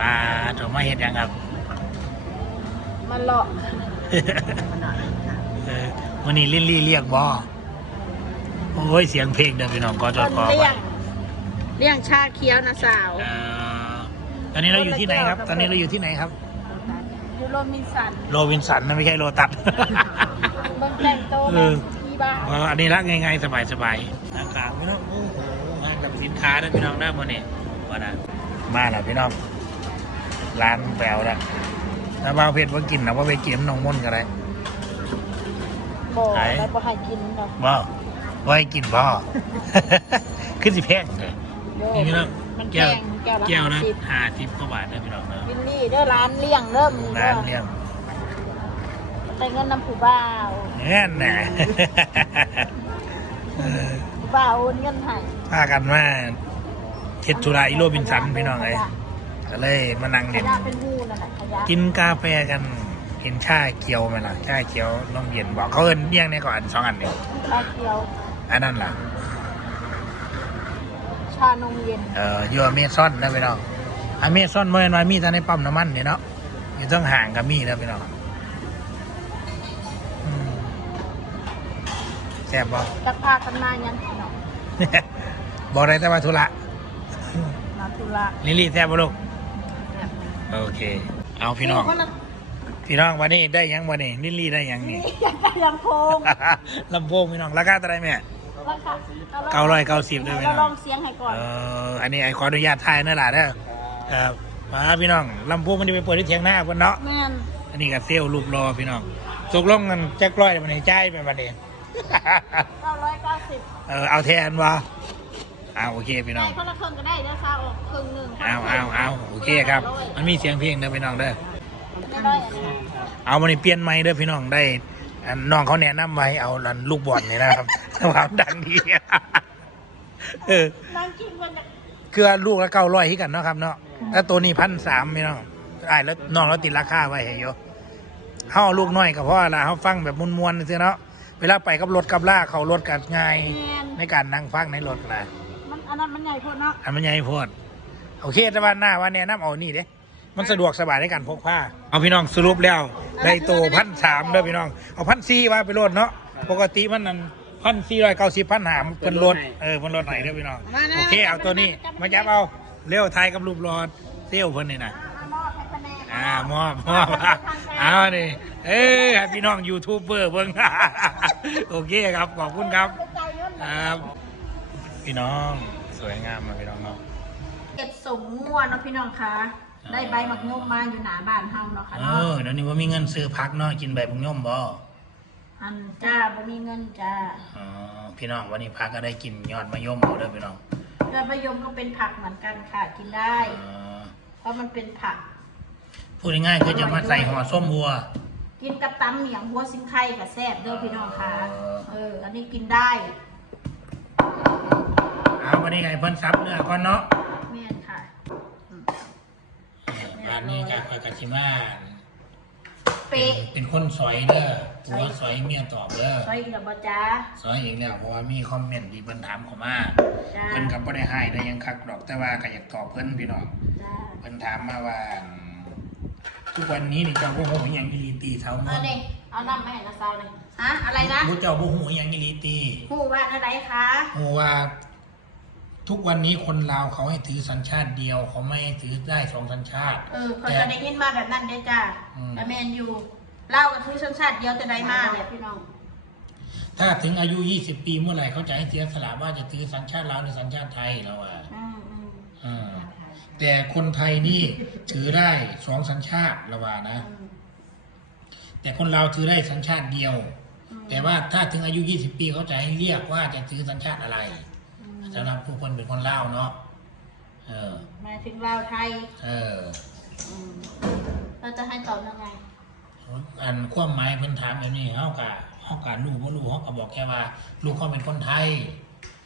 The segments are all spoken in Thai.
ปลาถมมาเห็ดหยังครับมันเลาะเออวันนี้ลิลลี่เรียกบอโอ้ยเสียงเพลงเดินพี่น้องก็จอดคอเลี้ไปยงเลี้ยงชาเขียวนะสาวเอ่อตอนนี้เราอยู่ที่ไหนครับ ตอนนี้เราอยู่ที่ไหนครับยูโรมินสันโรบินสันนะไม่ใช่โรตัสเบิ่งแต่งโตวเอแม่อที่บ้านอ๋ออันนี้รักง่ายๆสบายๆทางกลางพี่น้องโอ้โหมากับสินค้าด้วยพี่น้องได้หมดนี่ว่านะมาแล้วพี่น้อง ร้านแปลวแล้วถ้าว่าเพชรว่ากินนะว่าไปกินน้ำนองม่นก็ได้ บ่ไหนแล้วบ่ให้กินเนาะบ่ว่าให้กินบ่ ขึ้นสิแพงเลย โยนี่พี่น้อง มันแพแก้วงแก้วละแก้วนะสิบห้าสิบกว่าบาทนะพี่น้องนะวิลลี่เด้อร้านเลี้ยงเริ่มร้านเลี้ยงแต่เงินนำผู้บ่าวแน่นแหน่เออผู้บ่าวโอนเงินให้พากันมาเฮ็ดธุระอีโรบินสันพี่น้องเอ้ย ก็เลยมานั่งขเล่นยะเป็นหูนั่นแหละขยะกินกาแฟกันเห็นชาเขียวไหมล่ะชาเขียวนมเย็นบอกเขาเอินเมี่ยงเนี่ยก่อนสองอันเนี่ยชาเขียวอันนั้นล่ะ ชานมเย็นเอ่อยูอเมซอนนะพี่น้องอเมซอนเมื่อวานมีแต่ในปั๊มน้ำมันเนี่ยเนาะอยู่ต้องห่างกับมีนะพี่น้องอืมแซ่บบ่จักพากันมายังพี่น้องบอกได้แต่ว่าธุระนาทุระลิลลี่แซ่บบ่ลูก โอเค เอาพี่น้องคนละพี่น้องวันนี้ได้หยังวันนี้ลิลลี่ได้หยังนี่อยากได้ลำโพงลำโพงพี่น้องราคาเท่าไหรแม่ราคาเก้าร้อยเก้าสิบด้วยไหมเราเนาะลองเสียงให้ก่อน เอออันนี้ไอ้ขออนุญาตถ่ายนั่นแหละเด้อครับมาพี่น้องลำโพงมันจะไปเปิดที่เถียงหน้าเพิ่นเนาะ แม่นอันนี้ก็เซลล์รูปรอพี่น้องตกลงกันแจ็คร้อยมันให้จ่ายเป็นประเด็นเก้าร้อยเก้าสิบเออเอาแทนวะ เอาโอเคพี่น้ได้อง คนละครึ่งก็ได้เด้อค่ะออกครึ่งหนึ่งเอาเอาเอาโอเคครับ มันมีเสียงเพลงเด้อพี่น้องเด้อไม่ได้อันนี้เอามันเปลี่ยนไม้เด้อพี่น้องได้อันน้องเขาแนะนำไว้เอาลันลูกบอลนี่นะครับสภาพดังดี เออนั่งกินมันจะคือลูกละเก้าร้อยที่กันเนาะครับเนาะแล้วตัวนี้พันสามพี่น้องไอ้ายแล้วน้องเราติดราคาไว้ให้อยู่เขาเอาลูกน้อยกับพ่อละเขาฟังแบบมวนๆเสียเนาะ เวลาไปกับรถกับล่าเขารถกันง่าย แมนในการนั่งฟังในรถนะมัน อันนั้นมันใหญ่พอเนาะอันมันใหญ่โพดโอเคแต่ว่าหน้าว่าแนะนำเอานี่เด้มันสะดวกสบายในการพกพาเอาพี่น้องสรุปแล้วได้ตัวพันสามเด้อพี่น้อง เอาพันสี่ว่าไปรถเนาะปกติมันนั่นพันสี่ร้อยเก้าสิบพันหามเป็นรถเออเป็นรถไหนเด้อพี่น้องโอเคเอาตัวนี้มาจับเอาเร็วไทยกับรูปรอดเซี่ยวเพิ่นนี่นะมอบให้คะแนนอ่ามอบมอบเอานี่เอ้ยให้พี่น้องยูทูบเบอร์เบิ่งโอเคครับขอบคุณครับใจเงินครับพี่น้อง สวยงามมาพี่น้องเนาะเก็บส่งมั่วเนาะพี่น้องคะได้ใบหมักงมมาอยู่หนาบ้านเฮาเนาะค่ะเอเนาะอเดี๋ยวนี้ว่ามีเงินซื้อพักเนาะกินใบบุญย่อมบ่อันจ้าบ่มีเงินจ้าอ๋อพี่น้องวันนี้พักก็ได้กินยอดมะย่อมเอาเด้อพี่น้องยอดมะยมก็เป็นผักเหมือนกันค่ะกินได้อ๋อเพราะมันเป็นผัก พูดง่ายๆคือจะมาใส่ห่อส้มวัว กินกับตำเหนียงหัวซิงไข่กับแซ่บเด้อพี่น้องค่ะ เออเอออันนี้กินได้เอา วันนี้ไงเพิ่นซับเนื้อก่อนเนาะแม่นค่ะร้านนี้จากกาชิมาเป๊ะเป็นคนสอยเด้อผัวสอยเมียตอบเด้อซอยอีกแล้วบ่จ้าสอยเองแล้วเพราะว่ามีคอมเมนต์ที่เพิ่นถามเข้ามาจ้าเพิ่นก็บ่ได้ให้ได้หยังคักดอกแต่ว่าก็อยากตอบเพิ่นพี่น้องจ้าเพิ่นถามมาว่า ทุกวันนี้นี่เจ้าบ่ฮู้อิหยังอีหลีตีเท่าเอมั้อเนี่ยเอาน้ำมาให้นาซาวหน่อยฮะอะไรนะบ่เจ้าบ่ฮู้อิหยังอีหลีตีหูว่าอะไรคะ ฮู้ว่า ทุกวันนี้คนลาวเขาให้ถือสัญชาติเดียว เขาไม่ให้ถือได้สองสัญชาติ เออคนจะได้ยินมาแบบนั้นเด้อจ้าอืม แต่แมนอยู่เล่ากับทุกชนชาติเดียวจะได้มาเลยพี่น้อง ถ้าถึงอายุ 20 ปีเมื่อไหร่เขาจะให้เสียสละว่าจะถือสัญชาติลาวหรือสัญชาติไทยแล้วอะอืมอืมอ่าแต่คนไทยนี่ถือได้สองสัญชาติละว่านะ อืมแต่คนลาวถือได้สัญชาติเดียว อืมแต่ว่าถ้าถึงอายุ 20 ปีเขาจะให้เรียกว่าจะถือสัญชาติอะไรอืม สำหรับผู้คนเป็นคนลาวเนาะเออ หมายถึงลาวไทยเอออืมเราจะให้ตอบยังไง อันความหมายเพิ่นถามแบบนี้เฮากะเฮากะรู้บ่รู้เฮาก็บอกแค่ว่า ลูกเขาเป็นคนไทย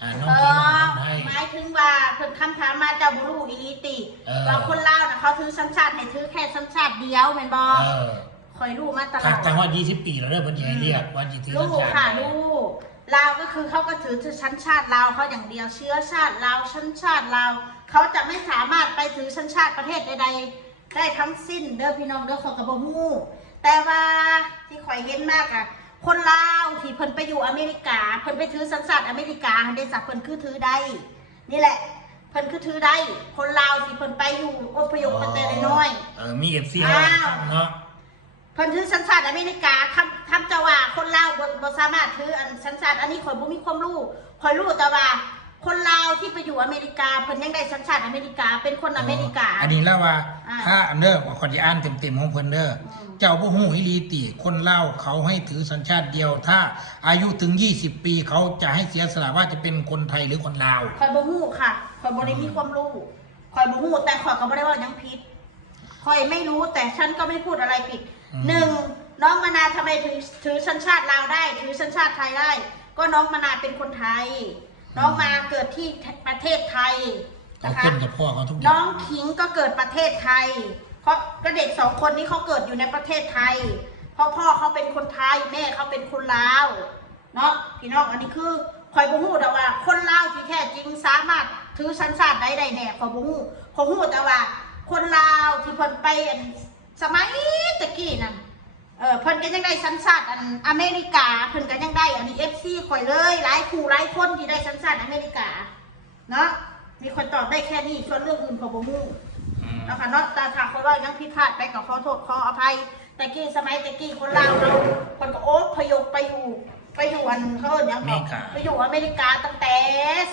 อ่าน้องเอคิงเป็นอคนไทย หมายถึงว่าเพิ่นคำถามมาเจ้าบุรุอีลิติเออเราคนลาวนะเขาถือสัญชาติให้ถือแค่สัญชาติเดียวแม่นบ่เออคอยรู้มาตลถ้าอดแต่ว่า20 ปีแล้วเด้อเพิ่นสิให้เรียกว่าสิถือลูสัญกชาติค่ะอะไรลูก ลาวก็คือเขาก็ถือชั้นชาติลาวเขาอย่างเดียวเชื้อชาติลาวชั้นชาติลาวเขาจะไม่สามารถไปถือชั้นชาติประเทศใดๆได้ทั้งสิ้นเด้อพี่น้องเด้อเขากระบอกฮู้แต่ว่าที่ข่อยเห็นมากอะคนลาวที่เพิ่นไปอยู่อเมริกา เพิ่นไปถือสัญชาติอเมริกาเดซักเพิ่นคือถือได้นี่แหละเพิ่นคือถือได้ คนลาวที่เพิ่นไปอยู่อพยพมาแต่น้อยๆเออมีเอฟซีอ้าวเนาะ เพิ่นถือสัญชาติอเมริกาทำทำจะว่าคนลาวบ่บ่สามารถถืออันสัญชาติอันนี้ข่อยบ่มีความรู้ข่อยรู้แต่ว่า คนลาวที่ไปอยู่อเมริกาเพิ่นยังได้สัญชาติอเมริกาเป็นคนอเมริกา อันนี้แล้วว่าอ่า ถ้าอันเด้อว่าคนที่อ่านเต็มๆของเพิ่นเด้ออมเจ้าผู้หูอิลีติ คนเล่าวเขาให้ถือสัญชาติเดียว ถ้าอายุถึง 20 ปีเขาจะให้เสียสละว่าจะเป็นคนไทยหรือคนลาว ข่อยบ่ฮู้ค่ะข่อยบ่ได้มีความรู้ข่อยบ่ฮู้แต่ข่อยก็บ่ได้ว่าหยังผิดข่อยไม่รู้แต่ฉันก็ไม่พูดอะไรผิดอืม หนึ่งน้องมานาทำไมถือถือสัญชาติลาวได้ ถือสัญชาติไทยได้ ก็น้องมานาเป็นคนไทย น้องมาเกิดที่ประเทศไทยเขานะคะขึ้นกับพ่อเขาทุกอย่าน้อง งขิงก็เกิดประเทศไทยเพราะก็เด็กสองคนนี้เขาเกิดอยู่ในประเทศไทยเพราะพ่อเขาเป็นคนไทยแม่เขาเป็นคนลาวเนาะพี่น้องอันนี้คือคอยบูฮู้แต่ว่า คนลาวที่แท้จริงสามารถถือสัญชาติใดใดแน่คอยบูฮู้คอยฮู้แต่ว่า คนลาวที่เพิ่นไปอัน สมัยตะกี้นั่นเออเพิ่นก็ยังได้สัญชาติอันอเมริกาเพิ่นก็ยังได้อันนี้เอฟซีข่อยเลยหลายคู่หลายคนที่ได้สัญชาติอเมริกาเนาะมีคนตอบได้แค่นี้ส่วนเรื่องอื่นขอยบ่ฮู้อืมนะคะเนาะแต่ถ้าคนเรายังผิดพลาดไปก็ขอโทษขออภัยแต่กี้สมัยแต่กี้คนลาวเราคนก็โอ๊ตพยพไปอยู่ไปอยู่อันเขาเอิ้นหยังบอกไปอยู่อเมริกาตั้งแต่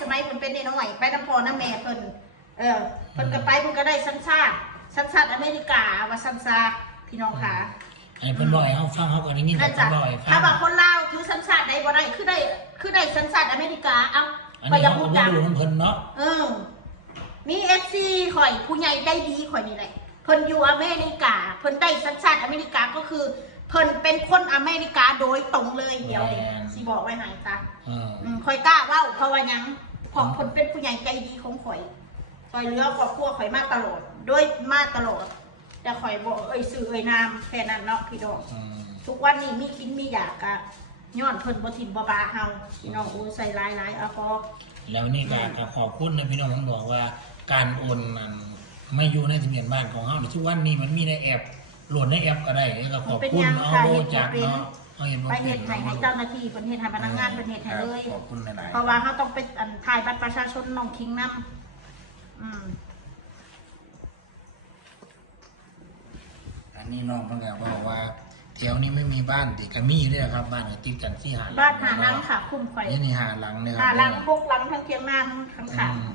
สมัยเพิ่นเป็นน้อยๆไปน้ำพ่อน้ำแม่เพิ่นเออเพิ่นก็ไปเพิ่นก็ได้สัญชาติ สัญชาติอเมริกาว่าสัญชาติพี่น้องค่ะไอ้เพิ่นบ่อยเขาฟังเขาก็ได้ยินแต่นั่นเพิ่จ้ะนบ่อยฟัถ้างว่าคนลาวถือสัญชาติใดบ่ได้คือได้คือได้สัญชาติอเมริกาเอ้าอันก็นี้อยังเขาพูก็ดบ่จัง รู้ของเพิ่นเนาะเออ มีเอฟซีข่อยผู้ใหญ่ได้ดีข่อยนี่แหละ เพิ่นอยู่อเมริกา เพิ่นได้สัญชาติอเมริกาก็คือ เพิ่นเป็นคนอเมริกาโดยตรงเลยเดี๋ยวนี้สิบอกไว้ไหนจ้ะเอออืมข่อยกล้าเว้าเพราะว่าหยังเพราะเพิ่นเป็นผู้ใหญ่ใจดีของข่อยข่อยเหลือครอบครัวข่อยมาตลอด โดยมาตลอด แต่ข่อยบอกเอ่ยสื่อเอ่ยนามแค่นั้นเนาะพี่ดอกอืมทุกวันนี้มีกินมีอยากกะย้อนเพิ่นบ่ทิมบ่ปาเฮาพี่น้องอู้ใส่หลายๆเอาพอแล้วนี่ก็ก็ขอบคุณนะพี่น้องทั้งบอกว่าการโอนนั้นไม่อยู่ในทะเบียนบ้านของเฮาในทุกวันนี้มันมีในแอปโหลดในแอปก็ได้แล้วก็ขอบคุณเอาโบจากเนาะเอาเห็นบ่ไปเป็เฮ็นดให้ให้เจ้าหน้าที่เพิ่นเฮ็ดให้พนักงานเพิ่นเฮ็ดให้เลย ขอบคุณหลายๆเพราะว่าเขาต้องไปอันถ่ายบัตรประชาชนน้องคิงนํอืม นนี้น้องเพิ่นก็บอกว่าแถวนี้ไม่มีบ้านติดก็มีเด้อครับบ้านก็ติดกันที่หาดบ้านหาหลังค่ะ คุ้มข่อยนี่นี่หาหลังเนี่ยคหารับหลังพวกหลังทั้งเทียงหน้าทั้งข้างขาอืม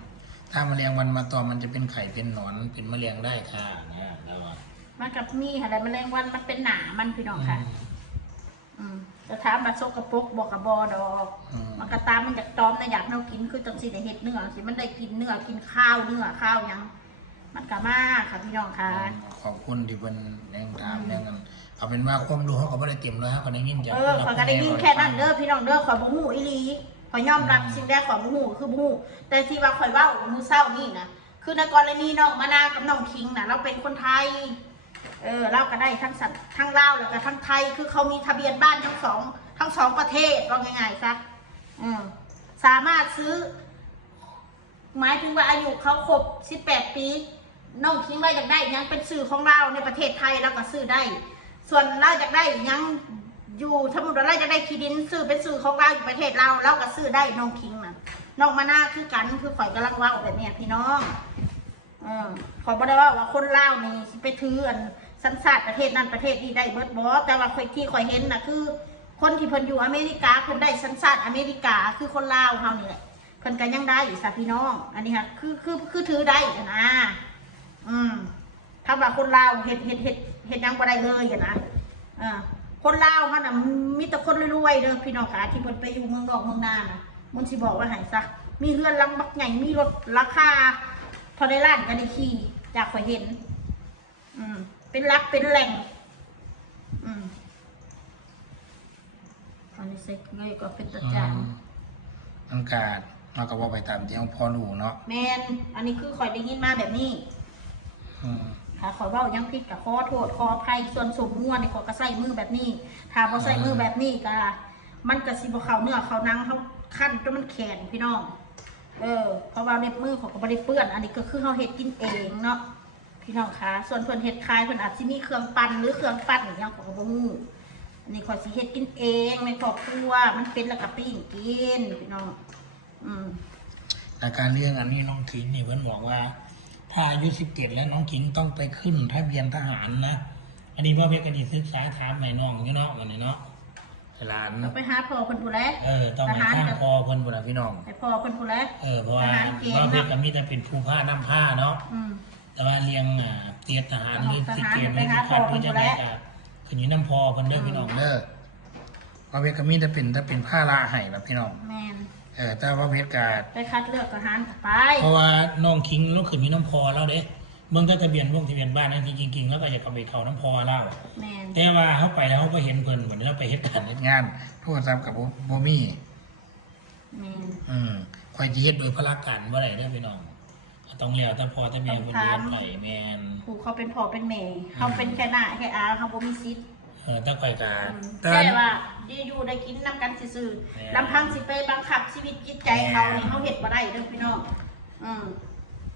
ถ้าแมลงวันมาตอมมันจะเป็นไข่เป็นหนอนเป็นแมลงได้ค่ะนะแล้วอะมันกับมีค่ะแต่แมลงวันมันเป็นหนามันพี่น้องค่ะ อืมอืมจะถามบัดซกกระปรกบอกกับบอดอก อืมมันก็ตามมันอยากตอมนะอยากเนากินคือจังสิได้เฮ็ดเนื้อสิมันได้กินเนื้อกินข้าวเนื้อข้าวหยัง มันก็มากค่ะพี่น้องค่ะขอบคุณที่เป็นแรงตามแรงกันเอาเป็นว่าความรู้เขาก็ไม่ได้เต็มเลยครับก็ได้ยินจากเออขอยก็ได้ยินแค่นั้นเด้อพี่น้องเด้อขอยบ่ฮู้อีหลีขอยยอมรับสิ่งแรกขอยบ่ฮู้คือบ่ฮู้แต่ที่ว่าขอยเว้ามื้อเช้านี่นะคือในกรณีน้องมะนาวกับน้องคิงน่ะเราเป็นคนไทยเออเราก็ได้ทั้งสัตว์ทั้งลาวแล้วก็ทั้งไทยคือเขามีทะเบียนบ้านทั้งสองทั้งสองประเทศว่าง่ายๆซะอืมสามารถซื้อ หมายถึงว่าอายุเขาครบ18 ปี น้องคิงเราอยากได้หยังเป็นสื่อของเราในประเทศไทยเราก็ซื้อได้ ส่วนเราอยากได้หยังอยู่สมมติว่าเราจะได้ที่ดินซื้อเป็นสื่อของเราอยู่ประเทศเราเราก็ซื้อได้น้องคิงนะน้องมาหน้าคือกันคือข่อยกำลังเว่าแบบเนี้ยพี่น้องเออขอบอกได้ว่าว่าคนลาวนี่สิไปถืออันสัญชาติประเทศนั้นประเทศนี้ได้เบิดบอแต่ว่าข่อยที่ข่อยเห็นนะคือ คนที่เพิ่นอยู่อเมริกาเพิ่นได้สัญชาติอเมริกาคือคนลาวเฮานี่แหละเพิ่นก็ยังได้อยู่สะพี่น้อง อันนี้ค่ะคือคือคือถือได้นะ อืมถ้าว่าคนลาวเฮ็ดเฮ็ดเฮ็ดเฮ็ดหยังบ่ได้เลยอะนะอ่าคนลาวเขาน่ะมีแต่คนรวยๆเด้อพี่น้องค่ะที่เพิ่นไปอยู่เมืองนอกเมืองนาน่ะมันสิบอกว่าให้ซะมีเฮือนหลังบักใหญ่มีรถราคาเท่าได้ล้านก็ได้ขี่จากข่อยเห็น อืม เป็นรักเป็นแหล่ง อืมอันนี้เซ็กง่ายกว่าเป็นตะจานอากาศเราก็ว่าไปตามที่พอรู้เนาะแมนอันนี้คือข่อยได้ยินมาแบบนี้อืม ถ้าขอเว่ายังผิดกับขอโทษขออภัยส่วนสมม่วนในขอยก็ใส่มือแบบนี้ ถ้าบ่ใส่มือแบบนี้ก็มันกระสิบเขาเนื้อเขาหนังเขาขั้นจนมันแข็งพี่น้อง เออเพราะว่าเล็บมือเขาก็ไม่ได้เปื้อน อันนี้ก็คือเขาเฮ็ดกินเองเนาะพี่น้องคะส่วนเพิ่นเฮ็ดคายเพิ่นอาจสิมีเครื่องปั่นหรือเครื่องปั่นอย่างเงี้ยของบ่ฮู้อันนี้ขอสิเฮ็ดกินเองในครอบครัวมันเป็นแล้วก็ปิ้งกินพี่น้องอืมแต่การเรื่องอันนี้น้องขิงนี่เพิ่นบอกว่า ถ้าอายุสิบเจ็ดแล้วน้องขิงต้องไปขึ้นทะเบียนทหารนะ อันนี้พ่อเพชรก็ดีศึกษาถามแม่น้องอยู่เนาะวันนี้เนาะหลานก็ไปหาพ่อเพิ่นผู้แลเออต้องไปทหารข้างกับพอเพิ่นบุญพี่น้องให้พ่อเพิ่นผู้แลเออเพราะว่าทหารเกณฑ์พ่อเพชรก็มีแต่เป็นผู้ผ้าน้ำผ้าเนาะอืมแต่ว่าเลี้ยงอ่าเตรียมทหารหรือทหารสิเกมหไปรือหาสิคัดพ่อหรือจะได้เพิ่นก็ขึ้นอยู่น้ำพอเพิ่นเด้อพี่น้องเด้อพ่อเพชรก็มีแต่เป็นแต่เป็นผ้าละให้นะพี่น้องแม่น เออแต่ว่าเพชรก็ไปคัดเลือกทหารก็ไปเพราะว่าน้องคิงเราขึ้นมีน้ำพอแล้วเด้เมืองก็ทะเบียนวงทะเบียนบ้านนั่นจริงๆแล้วก็จะเข้าไปเข้าน้ำพอแล้วแม่นแต่ว่าเขาไปแล้วเขาก็เห็นเพิ่นเหมือนเราไปเฮ็ดการเฮ็ดงานโทรศัพท์กับบ่มีแม่นอืมคอยสิเฮ็ดโดยพละการบ่ได้เด้อพี่น้องต้องแล้วแต่พอแต่แม่เพิ่นเรียนไปแม่น ผู้เขาเป็นพ่อเป็นแม่เขาเป็นแค่หน้าแค่อาเขาบ่มีสิทธิ์เออถ้าคอยกาอืมแต่แต่ว่าดีอยู่ได้กินนํกันซื่อแม่ๆลำพังสิไปบังคับชีวิตจิตใจเขานี่เขาเฮ็ดบ่ได้เด้อพี่น้องอืม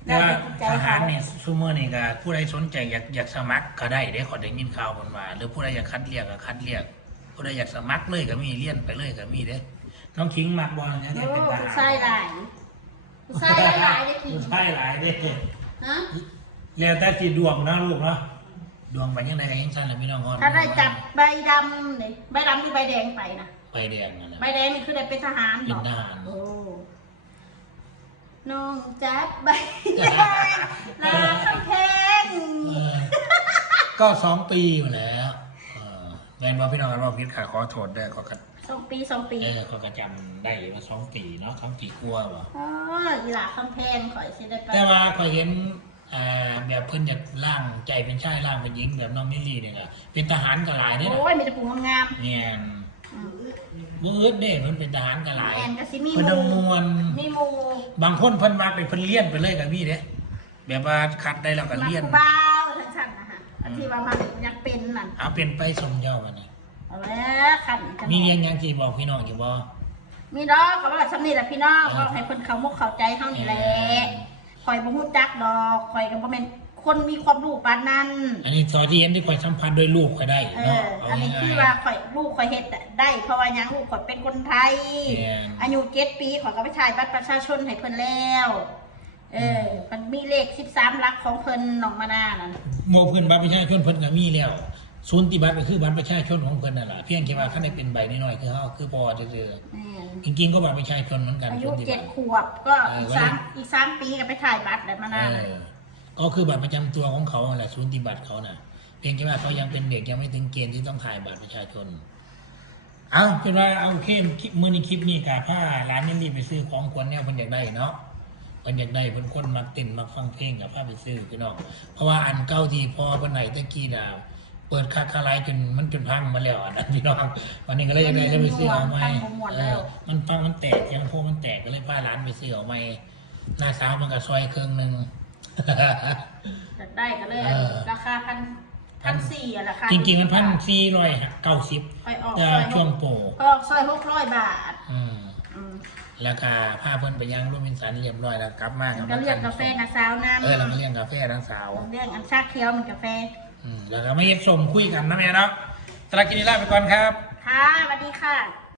แต่ว่าจิตใจทหาเขารนี่ซุมื้อนี่ก็ผู้ใดสนใจอยากอยากสมัครก็ได้เด้ขอยได้ยินข่าวเพิ่นว่าหรือผู้ใดอยากคัดเลือกก็คัดเลือกผู้ใดอยากสมัครเลยก็มีเรียนไปเลยก็มีเด้น้องคิงมักบ่เนี่ยโอ้เป็นทหารผู้ชายหลายผู้ชายหลายจะกินผู้ชายหลายเด้ฮะแล้วแต่สิดวงเนาะลูกเนาะ ดวงไปยังไงก็ยังสั้นแหละพี่น้องก่อนถ้าได้จับใบดำนี่ใบดำที่ใบแดงไปนะใบแดงนั่นแหละ ใบแดงนี่คือได้เป็นทหารเป็นหรอทหาร โอ้น้องจับใบแดงนาคำเพงเออก็สองปีอยู่แล้วเออแม่นว่าพี่น้องกันว่าพิษขาขอโทษด้วยขอกระสองปีสองปีเออขอกระจำได้เลยว่าสองปีเนาะสองปีกลัวาวะอ๋ออีหลาคำแพงข่อยสิได้ไปแต่ว่าก็เห็นอ่า แบบเพิ่นอยากล่างใจเป็นชายล่างเป็นหญิงแบบน้องมิลลี่เนี่ยก็เป็นทหารก็หลายเด้อโอ้ยมีแต่ปูงามเนี่ยๆอืมบ่อึดเด้เพิ่นเป็นทหารก็หลายแอนก็สิมีหเพิ่นต้องมมูวน มีหมูบางคนเพิ่นมาเป็นเพิ่นเลี้ยนไปเลยก็มีเด้แบบว่าคัดได้แล้วก็มาเลี้ยนคูบ้าวทั้งชั้นนะฮะอันที่ว่ามันอยากเป็นนั่นเอาเป็นไปสมเจ้าวันนี้เอาแล้วขันกันมีเรียงยังที่บอกพี่น้องอยู่บ่มีดอกก็ว่าสำนี่แหละพี่น้องก็ให้เพิ่นเขามุกเข้าใจเฮานี่แหละ ข่อยบ่ฮู้จักดอกข่อยก็บ่แม่นคนมีความรู้ปานนั้น อันนี้สอที่เห็นที่คอยสัมพันธ์ด้วยลูกก็ได้เอเนาะอเอาอันนี้ง่าคืยอว่าข่อยลูกข่อยเฮ็ดได้เพราะว่าหยังลูกข่อยเป็นคนไทย แม่น อายุ7ปีข่อยก็ไปถ่ายบัตรประชาชนให้เพิ่นแล้ว เออ มันมีเลข13หลักของเพิ่นน้องมานานั่นๆโมเพิ่นบัตรประชาชนเพิ่นก็มีแล้ว ศูนย์ติบัตรก็คือบัตรประชาชนของเพิ่นนั่นแหละเพียงแค่ว่าคันได้เป็นใบน้อยๆคือเฮาคือพอซื่อแม่นๆจริงๆก็บัตรประชาชนเหมือนกันอายุศูนย์ติเจ็บัดตรขวบก็เอออีกก็สามได้อีกสามปีก็ไปถ่ายบัตรแล้วมานาเออก็คือบัตรประจำตัวของเขาแหละศูนย์ติบัตรเขาน่ะ เพียงแค่ว่าเขายังเป็นเด็กยังไม่ถึงเกณฑ์ที่ต้องถ่ายบัตรประชาชนเอาเป็นว่าเอาเข้มคลิปมือในคลิปนี้ค่ะผ้าร้านนี้รีบไปซื้อของควรเนี่ยเพิ่นอยากได้เนาะเพิ่นอยากได้เพิ่นคนมักเต้นมักฟังเพลงกับผ้าไปซื้อพี่น้องเพราะว่าอันเก่าที่พอเพิ่นไหนตะกี้น่ะเปิดคาคาไลจนมันจนพังมาแล้วอะนะพี่น้องวันนี้ก็เลยอยากได้เลยไปซื้อเอาใหม่เออมันฟังมันแตกเสียงพวกมันแตกก็เลยพาร้านไปซื้อเอาใหม่หน้าสาวมันก็ซอยเครื่องหนึงอยากได้ก็เลยเออราคาพันพันสี่อะราคาจริงๆมันพันสี่ร้อยเก้าสิบไปออกแต่ซอยช่วงโปรก็ซอยหกร้อยบาทอืมอืมแล้วก็พาเพิ่นไปยังร่วมเป็นสันเรียบร้อยแล้วกลับมากับก็เลือกกาแฟนะสาวน้ำเออแล้วก็เลี้ยงกาแฟทั้งสาวเรื่องอันชาเขียวมันกาแฟ อืมแล้วก็ไม่เย็ดส่งคุยกันนะแม่เนาะตะลักกินนีลาไปก่อนครับ ค่ะสวัสดีค่ะ